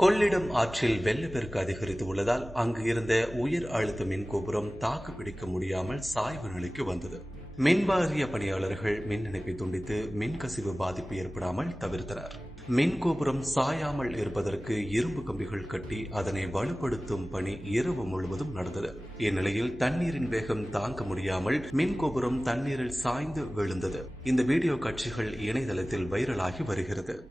கொள்ளிடம் ஆற்றில் வெள்ளப்பெருக்கு அதிகரித்து உள்ளதால் அங்கு இருந்த உயர் அழுத்த மின் கோபுரம் தாக்கு பிடிக்க முடியாமல் சாய்வு நிலைக்கு வந்தது. மின்வாரிய பணியாளர்கள் மின் இணைப்பை துண்டித்து மின்கசிவு பாதிப்பு ஏற்படாமல் தவிர்த்தனர். மின் கோபுரம் சாயாமல் இருப்பதற்கு இரும்பு கம்பிகள் கட்டி அதனை வலுப்படுத்தும் பணி இரவு முழுவதும் நடந்தது. இந்நிலையில் தண்ணீரின் வேகம் தாங்க முடியாமல் மின் கோபுரம் தண்ணீரில் சாய்ந்து விழுந்தது. இந்த வீடியோ காட்சிகள் இணையதளத்தில் வைரலாகி வருகிறது.